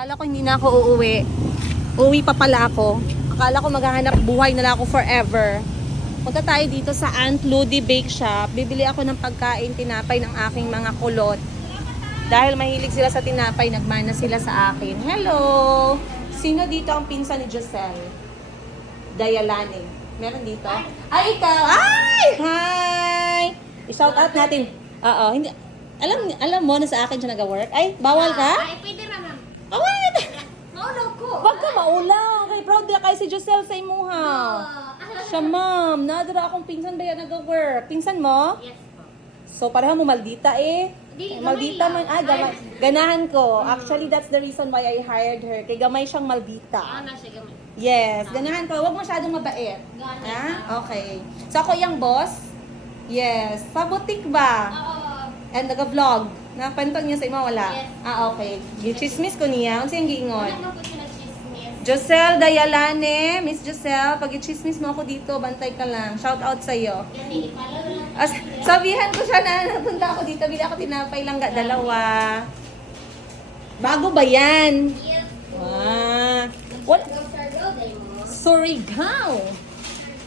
Akala ko hindi na ako uuwi. Uuwi pa pala ako. Akala ko maghahanap buhay na lang ako forever. Punta tayo dito sa Aunt Ludi Bake Shop. Bibili ako ng pagkain, tinapay ng aking mga kulot. Dahil mahilig sila sa tinapay, nagmana sila sa akin. Hello! Sino dito ang pinsan ni Giselle? Dayalane. Meron dito? Ay, ikaw! Ay! Hi! I-shout out natin. Oo, hindi. Alam mo na sa akin siya nag-work? Ay, bawal ka? Ay, pwede naman. Awad! Maulaw ko. Wag ka maulaw. Kay proud na kay si Giselle sa imuha. Siya, ma'am. Nadara akong pinsan ba yan nag-work? Pinsan mo? Yes po. So, pareha mo maldita eh. Di, Maldita man. gamay lang. Gamay. Ganahan ko. Actually, that's the reason why I hired her. Kay gamay siyang maldita. Na siya gamay. Yes, ganahan ko. Huwag masyadong mabait. Ganun. Ah, okay. So, ako yung boss? Yes. Sa butik ba? Oo. And nag-vlog. Napantog niya sa ima, wala? Yes. Ah, okay. Gichismis ko niya. Ano siyang giingon? Ano po siya nag-chismis? Giselle Dayalane, Miss Giselle, pag i-chismis mo ako dito, bantay ka lang. Shout out sa'yo. Yan, i-follow lang. Sabihan ko siya na napunta ako dito, bili ako tinapay lang dalawa. Bago ba yan? Yes. Ah, what? Go, day mo. Surigao.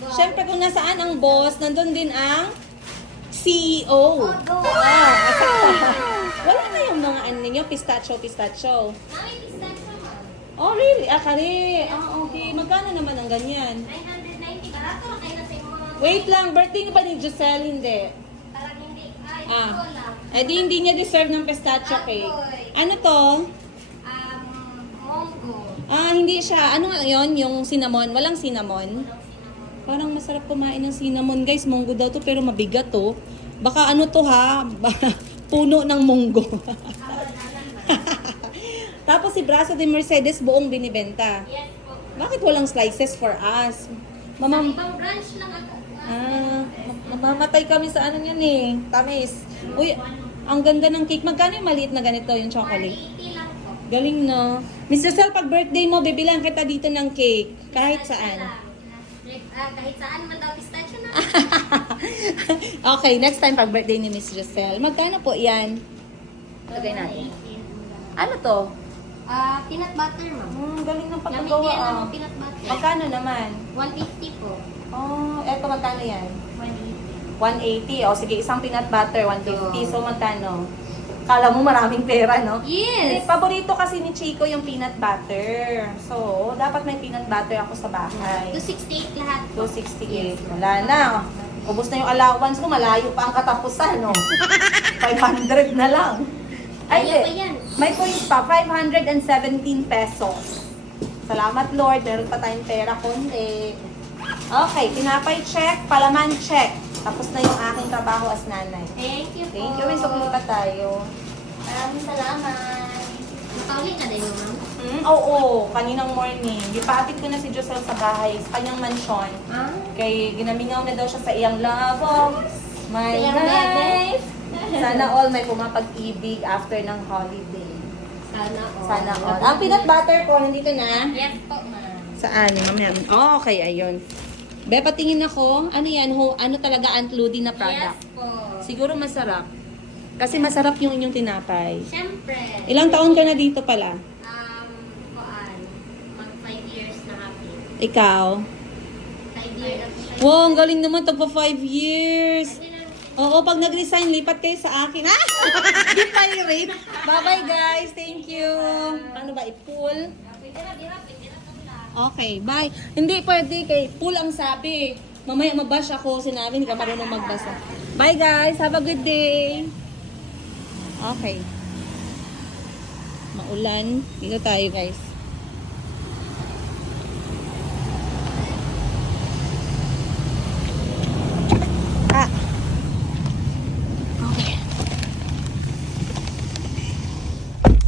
Siyempre kung nasaan ang boss, nandun din ang CEO. Go. Wala na yung mga ano ninyo, pistachio. Mami, pistachio mo. Oh, really? Ah, kari. Ah, okay. Magkano naman ang ganyan? 990. Barato lang kayo na sa mga... Wait lang, birthday ba ni Giselle? Hindi. Parang hindi. Ay, Ah. ito lang. Eh di hindi niya deserve ng pistachio cake. Ano to? Monggo. Ah, hindi siya. Ano nga yun? Yung cinnamon? Walang cinnamon? Walang cinnamon. Parang masarap kumain ng cinnamon. Guys, munggo daw to pero mabigat to. Baka ano to ha? Puno ng munggo. Tapos si Braso de Mercedes buong binibenta. Yes po. Bakit walang slices for us? Mamam... Ibang branch lang ako. Mamamatay kami sa ano yan eh. Tamis. Uy, ang ganda ng cake. Magkano yung maliit na ganito, yung chocolate? 180 lang po. Galing no. Mr. Sel, pag birthday mo, bibilang kita dito ng cake. Kahit saan. Kahit saan man daw pistachio na. Okay, next time pag birthday ni Miss Giselle. Magkano po yan? Lagay natin. Ano to? Peanut butter, ma'am. Galing ng Gamit pagkagawa yan ah. ang peanut butter. Magkano naman? 150 po. Oh, eto magkano yan? 180. 180. O sige, isang peanut butter, 150. So magkano? Kala mo maraming pera, no? Yes! Paborito kasi ni Chico yung peanut butter. So, dapat may peanut butter ako sa bahay. 268 lahat. 268. Wala na. Ubus na yung allowance mo, malayo pa ang katapusan, no? 500 na lang. Ay, Kaya pa hindi. yan. May points pa, 517 pesos. Salamat, Lord. Meron pa tayong pera konti. Okay, tinapay check, palaman check. Tapos na yung aking trabaho as nanay. Thank you po. Thank you. May sukli pa tayo. Maraming salamat. Nakauli ka din, ma'am? Oo, kaninang morning. Ipatid ko na si Giselle sa bahay, sa kanyang mansyon. Kay ginamingaw na daw siya sa iyang love of my Sa iyang life. Sana all may pumapag-ibig after ng holiday. Sana all. Ang peanut butter ko, nandito na. Yes po, ma'am. Saan? Mamaya. Oh, okay, ayun. Be, patingin ako. Ano yan? Ano talaga Aunt Ludi na product? Yes po. Siguro masarap. Kasi masarap yung inyong tinapay. Siyempre. Ilang taon ka na dito pala? Mag 5 years na happy. Ikaw? 5 years. Wow, ang galing naman. Tagpa 5 years. Oo, pag nag-resign, lipat kayo sa akin. Ah! Di pirate. Bye-bye, guys. Thank you. Ano ba, i-pull? Pwede na, pwede na Okay, bye. Hindi pwede kay pull ang sabi. Mamaya mabash ako, sinabi hindi ka marunong magbasa. Bye guys, have a good day. Okay. Maulan. Dito tayo guys. Ah. Okay.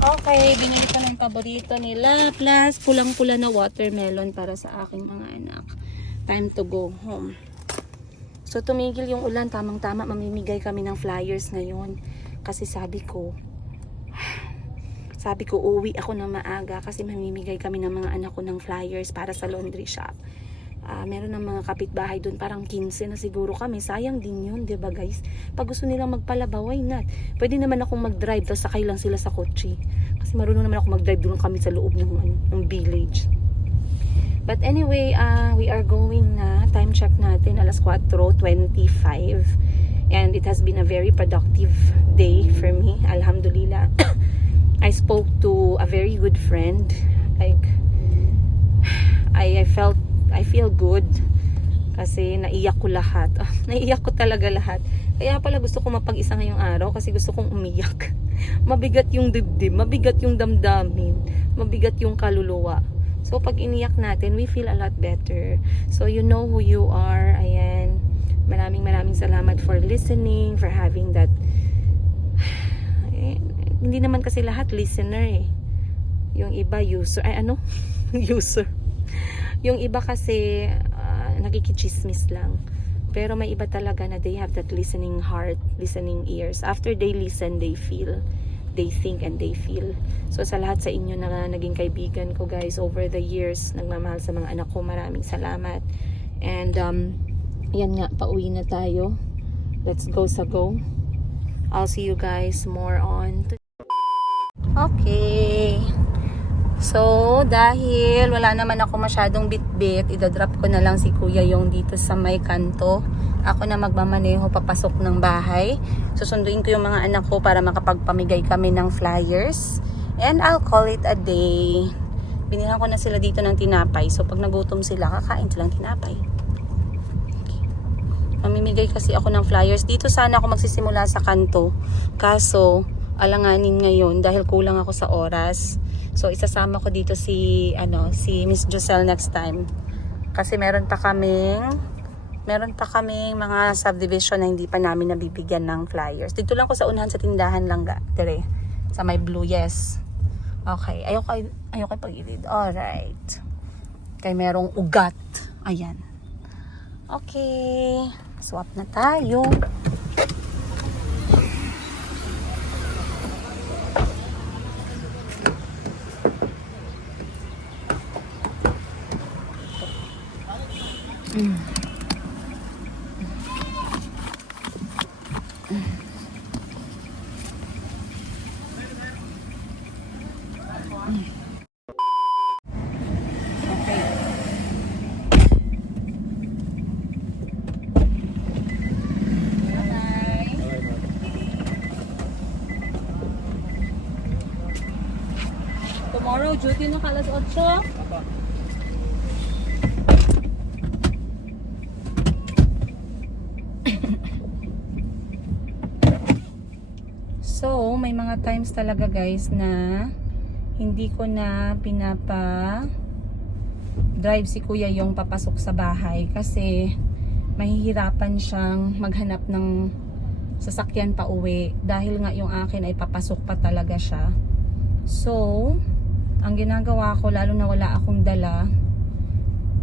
Okay, binili ko ng paborito nila. Plus, pulang-pula na watermelon para sa aking mga anak. Time to go home. So, tumigil yung ulan. Tamang-tama, mamimigay kami ng flyers ngayon. Kasi sabi ko, uwi ako na maaga kasi mamimigay kami ng mga anak ko ng flyers para sa laundry shop. Meron ng mga kapitbahay doon, parang 15 na siguro kami. Sayang din yun, di ba guys? Pag gusto nilang magpalaba, why not? Pwede naman akong mag-drive, tapos sakay lang sila sa kotse. Kasi marunong naman ako mag-drive, doon kami sa loob ng village. But anyway, we are going na. Time check natin, alas 4:25. And it has been a very productive day for me. Alhamdulillah. I spoke to a very good friend. Like, I feel good. Kasi naiyak ko lahat. Naiyak ko talaga lahat. Kaya pala gusto ko mapag-isa ngayong araw kasi gusto kong umiyak. Mabigat yung dibdib, mabigat yung damdamin, mabigat yung kaluluwa. So, pag iniyak natin, we feel a lot better. So, you know who you are. Ayan. Maraming salamat for listening, for having that. Hindi naman kasi lahat listener eh. Yung iba user. Ay, ano? User. Yung iba kasi nakikichismis lang. Pero may iba talaga na they have that listening heart, listening ears. After they listen, they feel. They think and they feel. So sa lahat sa inyo na naging kaibigan ko guys over the years, nagmamahal sa mga anak ko, maraming salamat. And yan nga, pauwi na tayo. Let's go sa go. I'll see you guys more on. Okay. So, dahil wala naman ako masyadong bitbit, idadrop ko na lang si Kuya yung dito sa may kanto. Ako na magmamaneho papasok ng bahay. Susunduin ko yung mga anak ko para makapagpamigay kami ng flyers. And I'll call it a day. Binilhan ko na sila dito ng tinapay. So, pag nagutom sila, kakain silang tinapay. Okay. Mamimigay kasi ako ng flyers. Dito sana ako magsisimula sa kanto. Kaso, alanganin ngayon dahil kulang ako sa oras. So, isasama ko dito si Miss Joselle next time. Kasi meron pa kaming mga subdivision na hindi pa namin nabibigyan ng flyers. Dito lang ko sa unahan sa tindahan lang dire. Sa may blue, yes. Okay, ayoko pag-ilid. Alright. Kaya merong ugat. Ayan. Okay. Swap na tayo. Tomorrow, duty no kalas 8. So, may mga times talaga guys na hindi ko na drive si Kuya yung papasok sa bahay kasi mahihirapan siyang maghanap ng sasakyan pa uwi dahil nga yung akin ay papasok pa talaga siya. So, ang ginagawa ko, lalo na wala akong dala,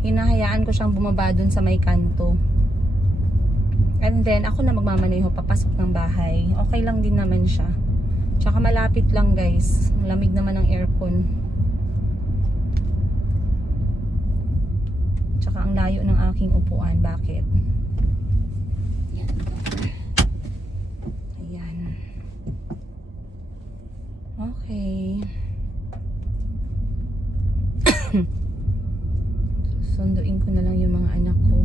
hinahayaan ko siyang bumaba dun sa may kanto. And then, ako na magmamaneho papasok ng bahay. Okay lang din naman siya. Tsaka malapit lang guys. Lamig naman ng aircon. Tsaka ang layo ng aking upuan. Bakit? Ayan. Okay. Sunduin ko na lang yung mga anak ko.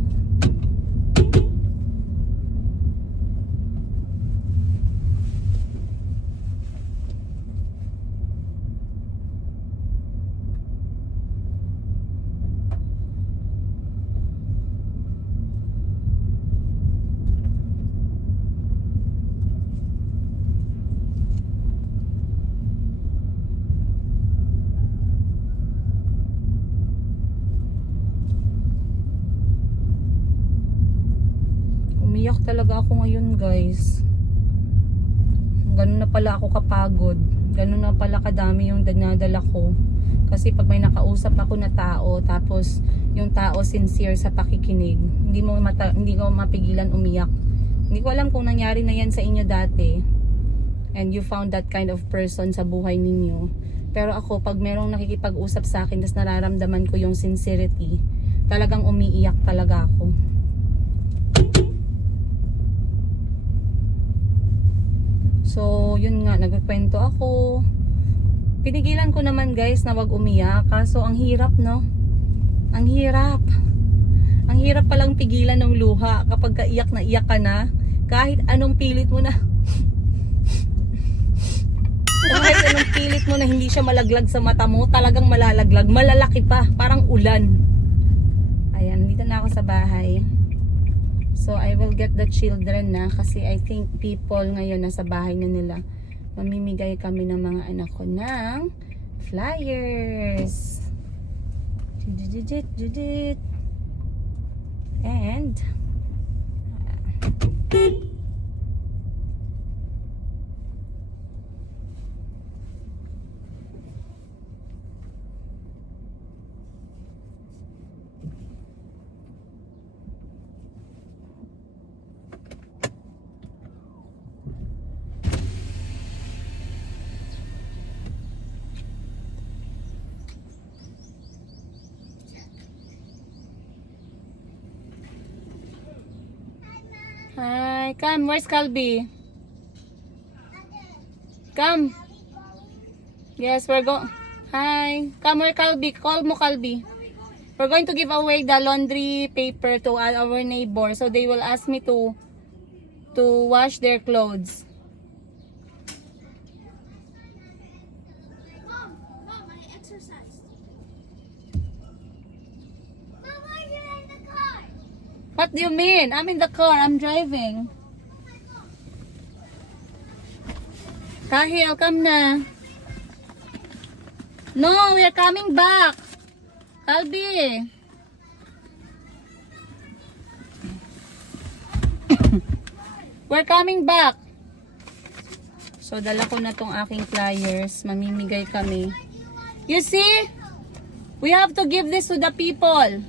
Umiyak talaga ako ngayon guys. Ganun na pala ako kapagod. Ganun na pala kadami yung dinadala ko. Kasi pag may nakausap ako na tao, tapos yung tao sincere sa pakikinig, hindi ko mapigilan umiyak. Hindi ko alam kung nangyari na yan sa inyo dati. And you found that kind of person sa buhay ninyo. Pero ako, pag merong nakikipag-usap sa akin, tapos nararamdaman ko yung sincerity, Talagang umiiyak talaga ako. So, yun nga, nagkwento ako. Pinigilan ko naman guys na wag umiyak. Kaso, ang hirap, no? Ang hirap. Ang hirap palang pigilan ng luha kapag iyak na iyak ka na. Kahit anong pilit mo na. Kahit anong pilit mo na hindi siya malaglag sa mata mo, talagang malalaglag. Malalaki pa, parang ulan. Ayan, dito na ako sa bahay. So, I will get the children na kasi I think people ngayon nasa bahay na nila. Mamimigay kami ng mga anak ko ng flyers. And hi, come. Where's Calby? Come. Yes, we're going. Hi. Come where Calby. Call mo Calby. We're going to give away the laundry paper to all our neighbors. So they will ask me to wash their clothes. Mom, I exercised. Mom, why are you in the car? What do you mean? I'm in the car. I'm driving. Kahil, come na. No, we are coming back. Calby. We're coming back. So, dala ko na tong aking flyers. Mamimigay kami. You see? We have to give this to the people.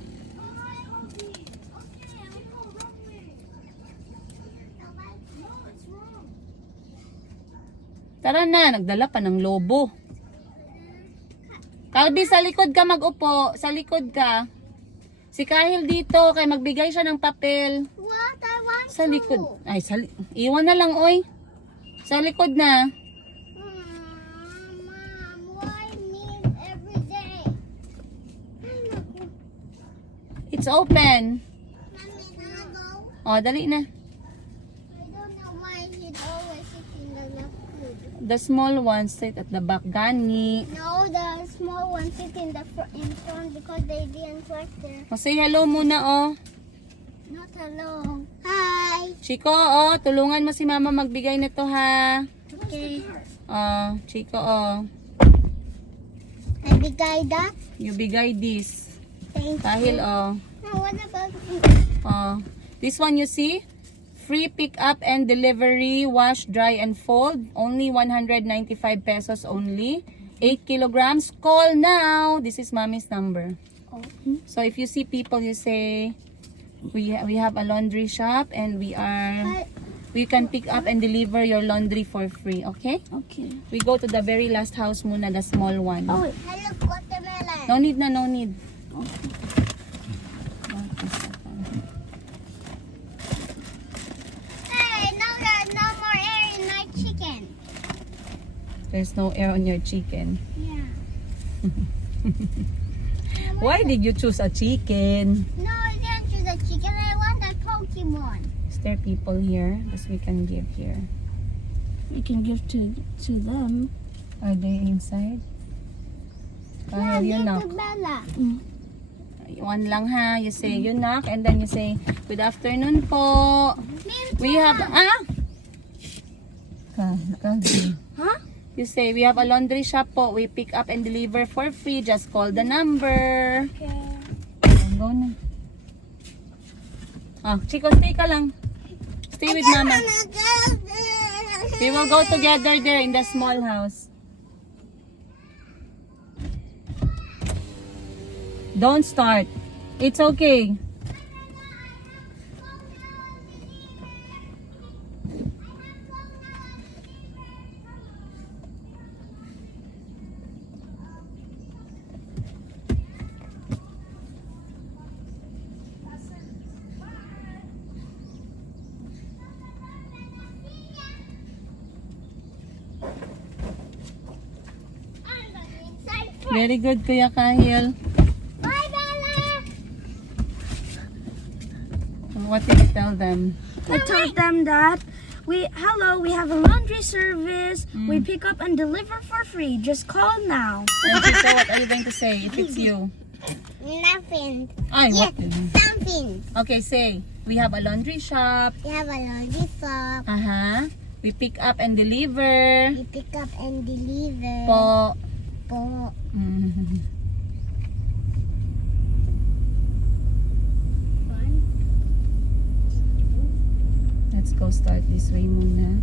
Tara na, nagdala pa ng lobo. Calby, sa likod ka mag-upo. Sa likod ka. Si Kahil dito, kay magbigay siya ng papel. What? I want Sa likod. Ay, iwan na lang, oy. Sa likod na. Mom, why need every day? It's open. Mommy, can I go? O, dali na. I don't know why he'd always sit in the left foot. The small ones sit at the back. Gani. No, the small ones sit in in front because they didn't work there. O, say hello muna, o. Not alone. Hi. Chico, o. Tulungan mo si mama magbigay nito, ha. Okay. O, Chico, o. I bigay that. You bigay this. Thank Kahil, you. o. Now, what about This one you see? Free pick-up and delivery, wash, dry, and fold. Only 195 pesos only. 8 kilograms. Call now. This is mommy's number. Oh. So if you see people, you say, we have a laundry shop and we can pick up and deliver your laundry for free. Okay? Okay. We go to the very last house muna, the small one. Oh, wait. I look watermelon. No need na, no need. Hey, now there's no more air in my chicken. There's no air on your chicken. Yeah. Why did you choose a chicken? No, I didn't choose a chicken. I want a Pokemon. Is there people here? Because we can give here. We can give to them. Are they inside? Kahil you give knock. to Bella. One lang ha. You say you knock and then you say, good afternoon po. We have, Huh? You say, we have a laundry shop po. We pick up and deliver for free. Just call the number. Okay. Go na. Chico, stay ka lang. Stay with mama. We will go together there in the small house. Don't start. It's okay. Very good, Kuya Kahil. Bye, Bella. What did you tell them? I told them that we have a laundry service. We pick up and deliver for free. Just call now. And Chico, what are you going to say if it's you? Nothing. Ay, Yes, what? something. Okay, say, we have a laundry shop. We have a laundry shop. We pick up and deliver. We pick up and deliver. Po. Po. Mm. One. Let's go start this way muna.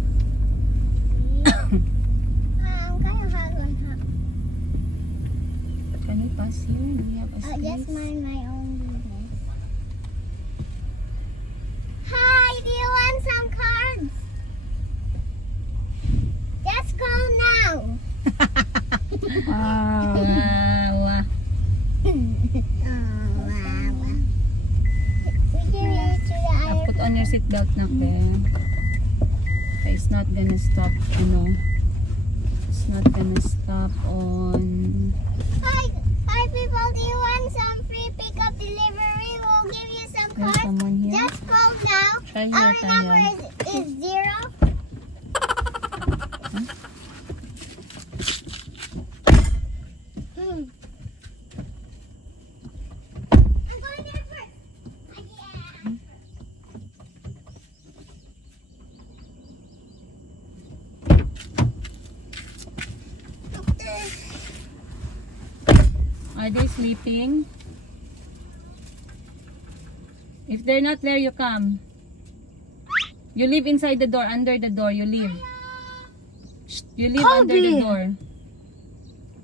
Can we pass here? We have a space. Just mind my own business. Hi, do you want some cards? Just go now. Wow. Wow. Oh, wow. We give it to the Ah, put on your seatbelt na, pe. Okay, it's not gonna stop, you know. It's not gonna stop on... Hi people, do you want some free pickup delivery? We'll give you some There's cards. someone here. Just call now. Try Our here, number tayo. is 0. I'm going there first. Yeah. Are they sleeping? If they're not there, you come. You live inside the door, under the door, you live. Shh, you live under the Kobe! door.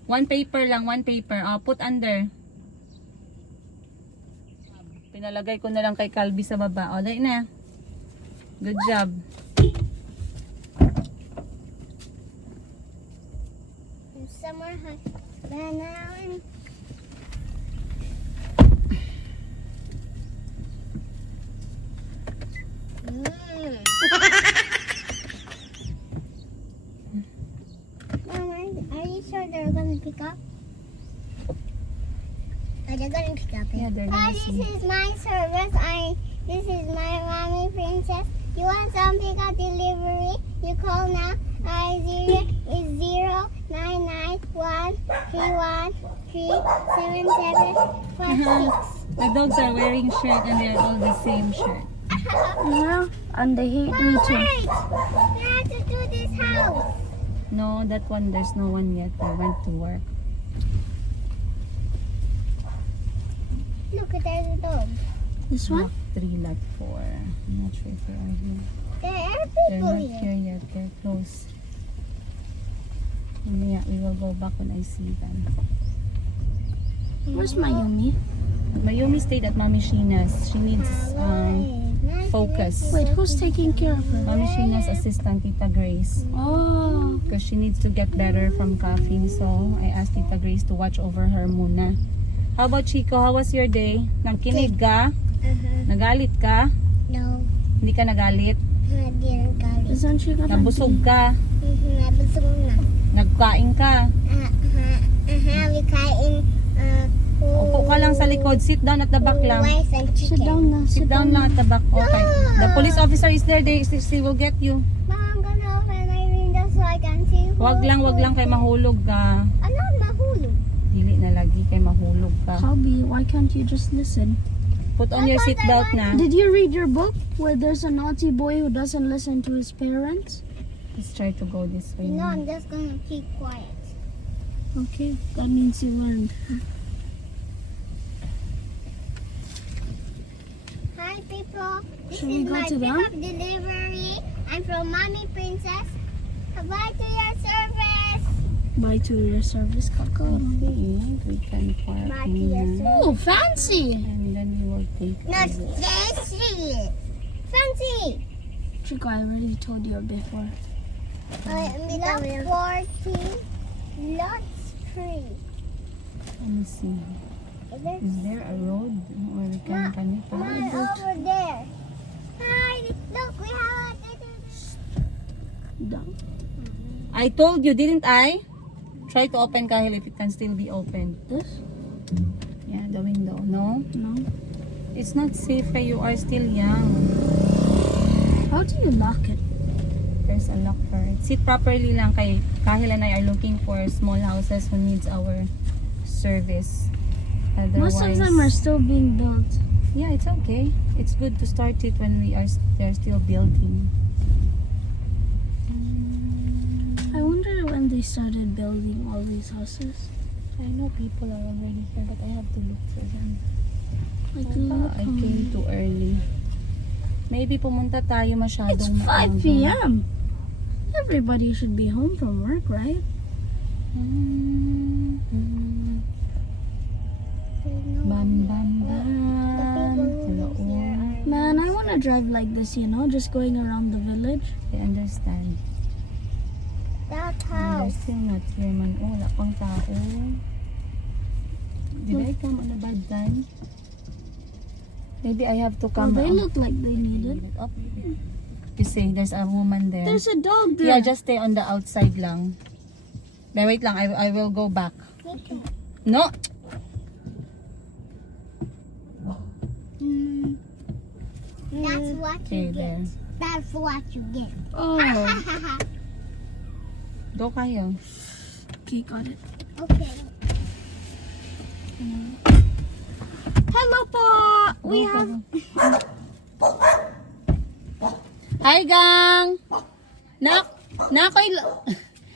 One paper lang, one paper. Oh, put under. Pinalagay ko na lang kay Calvi sa baba. O, dahil na. Good job. Somewhere high. Banana. Mama, are you sure they're gonna pick up? Oh, they're gonna pick up. Yeah, they're Hi, gonna this see. is my service. This is my mommy princess. You want some pickup delivery? You call now. I0 is 0991313776. The dogs are wearing shirt and they're all the same shirt. Yeah, and they hate me too. Wait! We have to do this house. No, that one, there's no one yet. They went to work. Look, there's a dog. This one? Lot 3, lot 4. I'm not sure if they are here. There are They're people not here. here yet. They're close. Yeah, we will go back when I see them. Where's Mayumi? Mayumi stayed at Mami Sheena's. She needs focus. Wait, who's taking care of her? Mami Sheena's assistant, Tita Grace. Oh, Because she needs to get better from coughing. So, I asked Tita Grace to watch over her muna. How about Chico? How was your day? Nagkinig ka? Nagalit ka? No, Hindi ka nagalit? I didn't got it. isn't she gonna Nabusog ka? Nabusog na. Nagkain ka? We kain Upo ka lang sa likod. Sit down at the back lang. rice and Sit chicken. down na. Sit down lang at the back. Okay. The police officer is there. They will get you. Mom, I'm gonna open my window so I can see who. Wag lang kay mahulog ka. Ano mahulog? Dili na lagi kay mahulog ka. Kobe, why can't you just listen? Put on your seatbelt na. Did you read your book where there's a naughty boy who doesn't listen to his parents? Let's try to go this way. No, I'm just gonna keep quiet. Okay, that means you learned. Hi people, this Should we is go my to them? pickup delivery. I'm from Mommy Princess. Bye to your service. Bye to your service, Kako. Okay, we can park Bye to your here. service. Oh, fancy! And then we will take No, a walk. fancy. Fancy. Chico, I already told you before. Lot 14. Lot 3. Let me see. Is there Is there a road? Or can we one park? over there? Hi, look, we have a Down. I told you, didn't I? Try to open, Kahil, if it can still be opened. This? Yeah, the window. No? No. It's not safe. You are still young. How do you lock it? There's a lock for it. Sit properly lang, kay Kahil and I are looking for small houses who needs our service. Most of them are still being built. Yeah, it's okay. It's good to start it when they're still building. I wonder when they started building all these houses. I know people are already here, but I have to look for them. Like, I came too early. Maybe pumunta tayo masyadong It's 5 p.m. Everybody should be home from work, right? Bam, bam, bam. Hello. Man, I want to drive like this, you know, just going around the village. I understand. That They're house. still not here, man. Oh, wala pang tao. Did I come on a bad time? Maybe I have to Oh, come. they look like they need it. Up. You see, there's a woman there. There's a dog there. Yeah, just stay on the outside lang. But wait lang, I will go back. No! That's what Okay, you there. get. That's what you get. Oh, Go kayo. okay, got it. Okay. Hello po! We have... Hi, gang!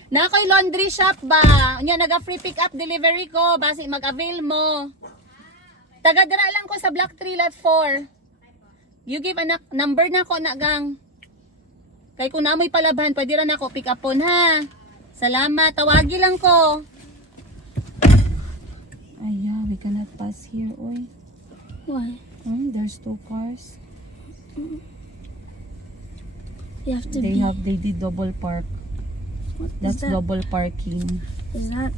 Nakoy laundry shop ba? Nya naga free pick up delivery ko, basi mag-avail mo. Taga-dira lang ko sa Block 3 Lot 4. You give anak number na ko na gang. Kay kung namoy palabhan, pwede ra nako pick upon ha. Salamat, tawagi lang ko. Ay, yeah, we cannot pass here, oy. Why? There's 2 cars. You have to They did double park. What is That's that? double parking. Is that,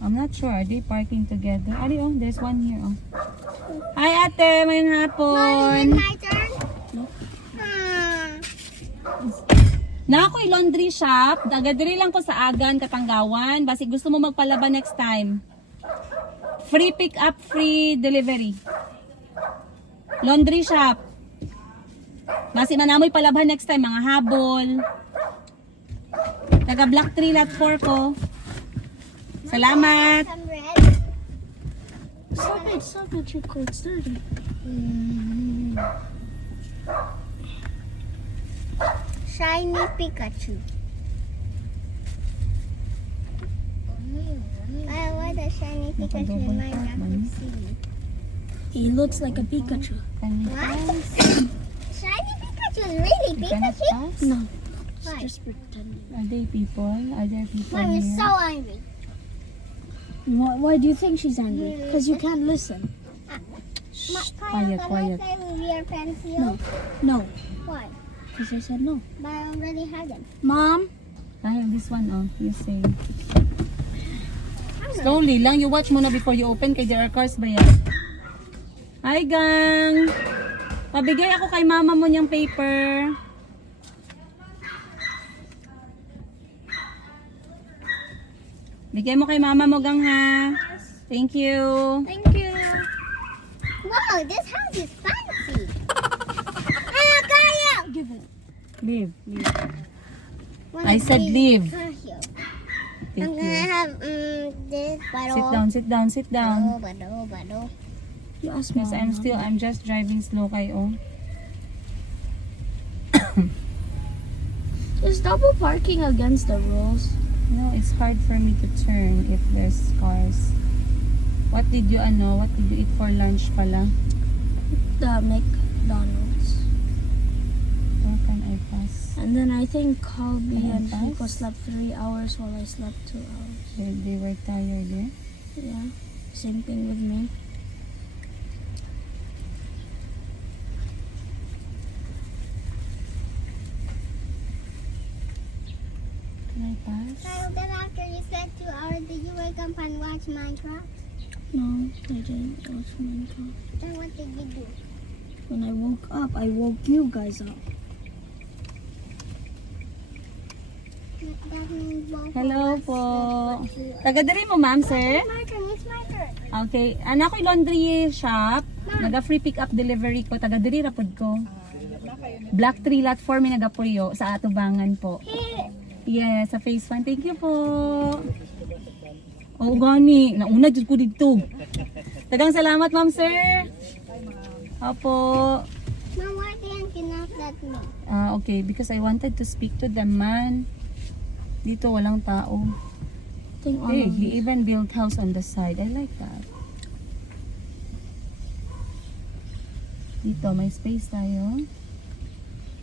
I'm not sure. Are they parking together? Ari, oh, there's one here, oh. Hi, ate. Mayong hapon. My turn? Na ako'y laundry shop. Dagadiri lang ko sa Agan, Katanggawan. Basi gusto mo magpalaba next time. Free pick up, free delivery. Laundry shop. Basi manamoy palaban next time, mga habol. Taga Block 3 Lot 4 ko. Salamat. Some red. stop it, your coat's dirty. Shiny Pikachu. I want a shiny Pikachu in my Raccoon City. He looks like a Pikachu. Can we What? pass? Shiny Pikachu is really We cannot Pikachu? pass? No, it's Why? just pretending. Are they people? Are there people Mom is here? so angry. Why do you think she's angry? Because you can't listen. Shh, Kyle, quiet, can quiet. I play with your pencil? No. No, Why? because I said no. But I already had them. Mom? Dahil this one, oh, you say. I'm Slowly lang, you watch muna before you open kay there are cars ba yan? Hi gang! Pabigay ako kay mama mo niyang paper. Bigay mo kay mama mo gang ha. Thank you. Thank you. Wow, this house is fancy. Kyle! Give it. Leave. Wanna I said see leave. Kyle? I'm Thank gonna you. have this bottle. Sit down, sit down, sit down. Bottle. You asked Yes, Mom. I'm just driving slow kayo. Is double parking against the rules? No, it's hard for me to turn if there's cars. What did you eat for lunch pala? The McDonald's. Where can I pass? And then I think Colby Can I and Hiko pass? slept 3 hours while I slept 2 hours. They were tired, eh? Yeah. Same thing with me. Can I pass? Kyle, then after you slept 2 hours, did you wake up and watch Minecraft? No, I didn't watch Minecraft. Then what did you do? When I woke up, I woke you guys up. That means both. Hello po. Taga diri mo, ma'am, sir? My turn. It's my turn. Okay. Anak ko'y laundry shop. Naga free pick up delivery ko. Taga diri rapod ko. Black 3 lot 4 may nagapuyo sa atubangan po. Here. Yes, sa phase 1. Thank you po. Oh, gani. Nauna dyan ko dito. Tagang salamat, ma'am, sir. Opo. Mom, why didn't you knock at me? Okay, because I wanted to speak to the man. Dito walang tao. Think all Hey, of he even built house on the side. I like that. Dito, may space tayo.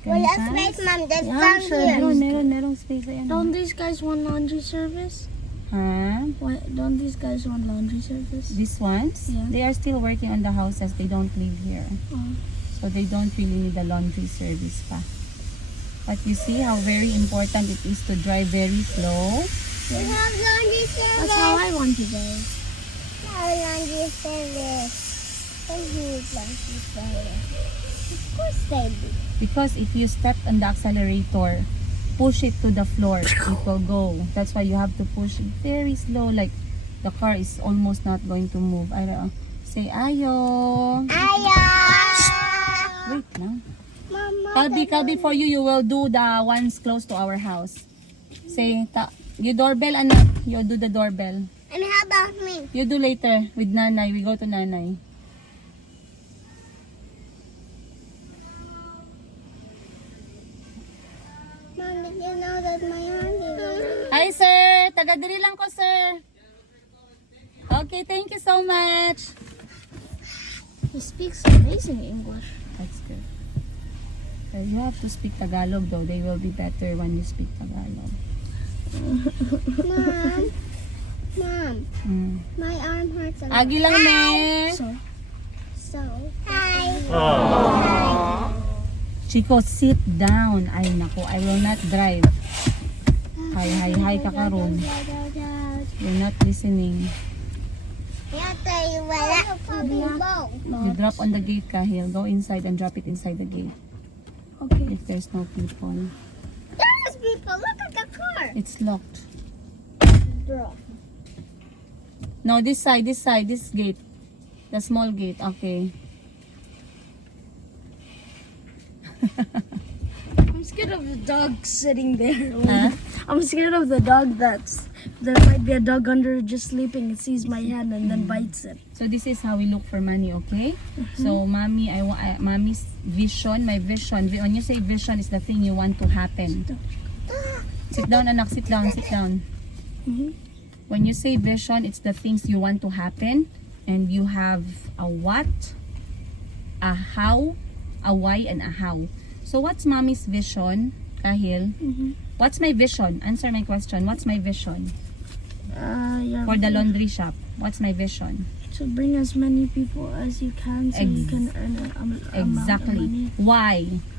Well, Ganito. a space, Mom. There's Yeah, some sure. here. Merong space. Ayan. Don't these guys want laundry service? Ha? Why, don't these guys want laundry service? These ones? Yeah. They are still working on the houses. They don't live here. Oh. So they don't really need the laundry service pa. But you see how very important it is to drive very slow. We have laundry service. That's how I want to go. We have laundry service. I need laundry service. Of course they do. Because if you step on the accelerator, push it to the floor, it will go. That's why you have to push it very slow, like the car is almost not going to move. I don't know. Say ayo. Aya! Wait lang. Mama, Calbi, for you will do the ones close to our house. Say, you doorbell, anak. You do the doorbell. and how about me? You do later with nanay. We go to nanay. Mom, did you know that my hand is over? Hi, sir. Taga-diri lang ko, sir. Okay, thank you so much. He speaks amazing English. That's good. So you have to speak Tagalog though. They will be better when you speak Tagalog. Mom, Mm. my arm hurts a lot. Agi lang, me. So, hi. Chico, sit down. Ay, nako. I will not drive. Hi, kakaroon. You're not listening. You drop on the gate, Kahil. Go inside and drop it inside the gate. Okay. If there's no people. There's people. Look at the car. It's locked. Bro. No, this side, this gate. The small gate. Okay. I'm scared of the dog sitting there. Huh? I'm scared of the dog there might be a dog under just sleeping and sees my hand and then bites it. So this is how we look for money, okay? So mommy, mommy's vision, my vision. When you say vision, is the thing you want to happen. Sit down, anak. Sit down. Mhm. When you say vision, it's the things you want to happen, and you have a what, a how, a why, and a how. So what's mommy's vision, Kahil? Mhm. What's my vision? Answer my question. What's my vision for the laundry shop? What's my vision? To bring as many people as you can so you can earn an amount of Exactly. money.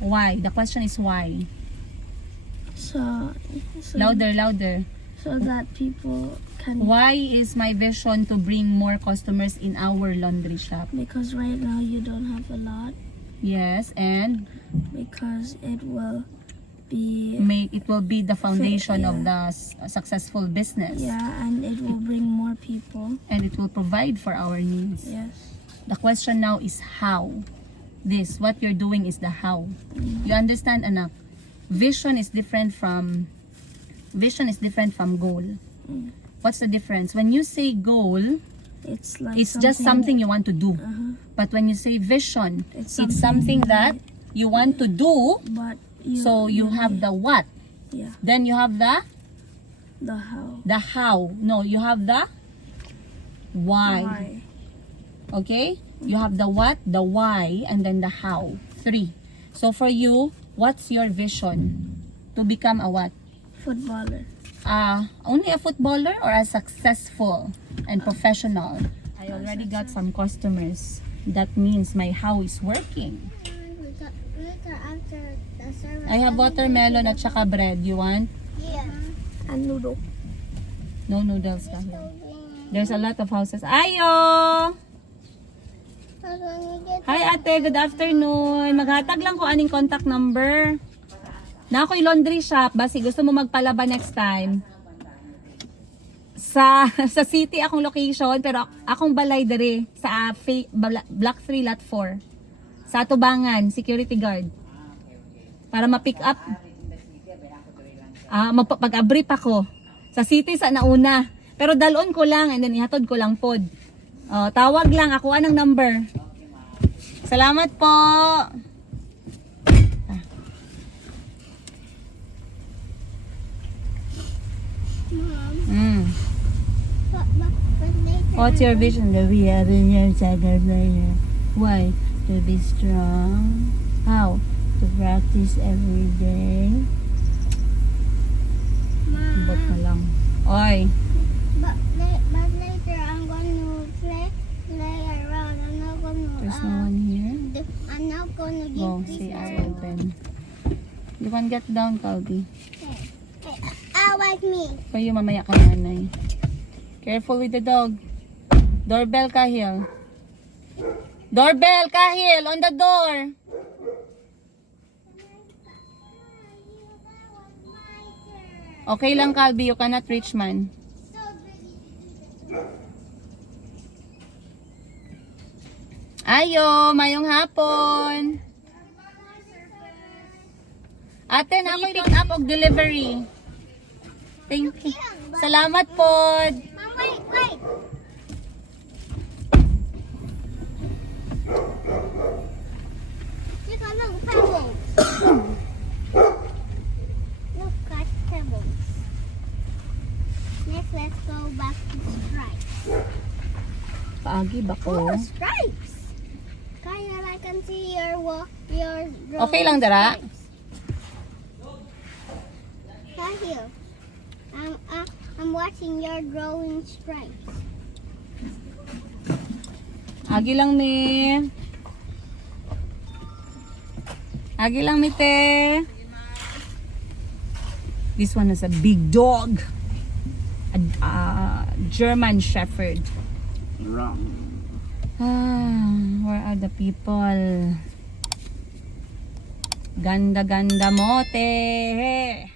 Why? The question is why. So Louder. so that people can, Why is my vision to bring more customers in our laundry shop? because right now you don't have a lot, Yes, and because it will be it will be the foundation of Yeah. the successful business. and it will bring more people. And it will provide for our needs. Yes. The question now is how. What you're doing is the how. You understand, anak? Vision is different from goal. What's the difference? When you say goal, It's like it's just something you want to do. Uh-huh. But when you say vision, It's it's something that you want to do. But So you have the what. yeah, Then you have the how. how. No, you have the why. Okay? You have the what, the why, and then the how. 3. So for you, what's your vision? To become a what? Footballer. Only a footballer or a successful and professional? I already got some customers. That means my how is working. Later after the service. I have watermelon at saka bread. You want? Yeah. And noodle. No noodles ka. There's a lot of houses. Ayo! But when you get Hi ate, good afternoon. Maghatag lang ko aning contact number. Na ako'y laundry shop, basi gusto mo magpalaba next time. Sa city akong location, pero akong balay dere sa Block 3 Lot 4. Sa Tubangan, security guard. Para ma-pick up. Pag-abrief ako. Sa city sa nauna. Pero dalon ko lang and then ihatod ko lang pod. Tawag lang ako anong number. Salamat po. Mom, but later. What's your vision that we have in your soccer player? Why? To be strong. How? To practice every day. Bot na Mom, lang. Oy. but later I'm going to play around. I'm not going to. There's no one here. I'm not going to give Go, this say I away. open. You can get down, Calby. Like me. Kayo mamaya ka nanay. Careful with the dog. Doorbell, Kahil. Doorbell, Kahil! On the door! Okay lang, Calby. You cannot reach man. Ayo, mayong hapon. Ate, na ako'y pick up og delivery. Thank you. Salamat po. Mom, wait. Look at pebbles. Look at pebbles. Next, let's go back to stripes. Paagi ba ko? Oh, stripes. Kaya I can see your Okay lang, Dara? stripes. Kaya, I'm watching your drawing stripes. Agi lang, me. Agi lang, me, te. This one is a big dog. A German Shepherd. Where are the people? Ganda-ganda mo, te.